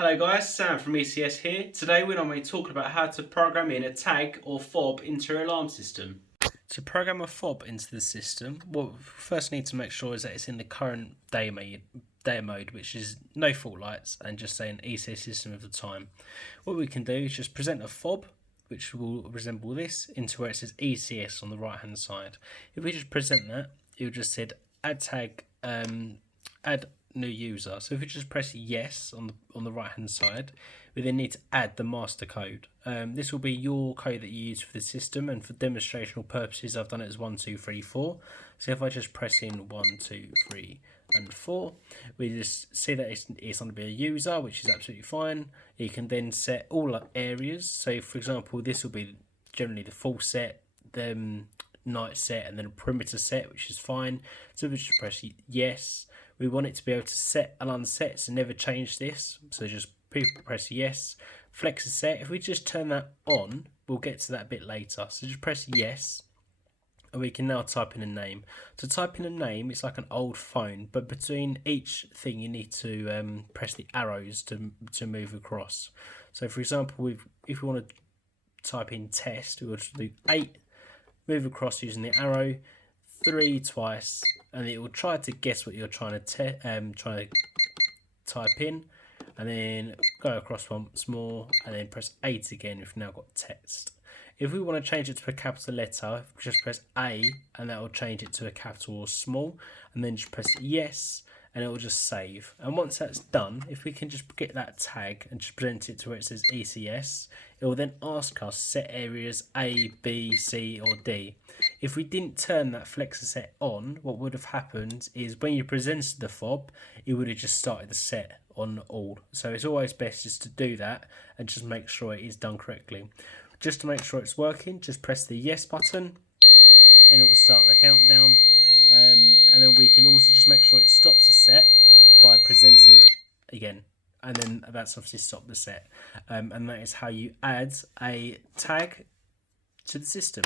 Hello guys, Sam from ECS here. Today we're going to be talking about how to program in a tag or fob into your alarm system. To program a fob into the system, what we first need to make sure is that it's in the current day mode, which is no fault lights and just say an ECS system of the time. What we can do is just present a fob, which will resemble this, into where it says ECS on the right hand side. If we just present that, it will just say add tag, add new user. So if we just press yes on the right hand side, we then need to add the master code. This will be your code that you use for the system, and for demonstrational purposes I've done it as 1 2 3 4. So if I just press in 1 2 3 and 4, we just see that it's going to be a user, which is absolutely fine. You can then set all areas. So for example, this will be generally the full set, the night set, and then a perimeter set, which is fine. So we just press yes. We want it to be able to set and unset, so never change this. So just press yes. Flex the set. If we just turn that on, we'll get to that a bit later. So just press yes, and we can now type in a name. To type in a name, it's like an old phone, but between each thing you need to press the arrows to move across. So for example, if we want to type in test, we'll just do 8, move across using the arrow, 3 twice, and it will try to guess what you're trying to type in, and then go across once more, and then press 8 again. We've now got test. If we want to change it to a capital letter, just press A, and that will change it to a capital or small, and then just press yes, and it will just save. And once that's done, if we can just get that tag and just present it to where it says ECS, it will then ask us set areas A, B, C or D. If we didn't turn that flexor set on, what would have happened is when you presented the fob, it would have just started the set on all. So it's always best just to do that and just make sure it is done correctly. Just to make sure it's working, just press the yes button and it will start the countdown. And then we can also just make sure it stops the set by presenting it again, and then that's obviously stopped the set. And that is how you add a tag to the system.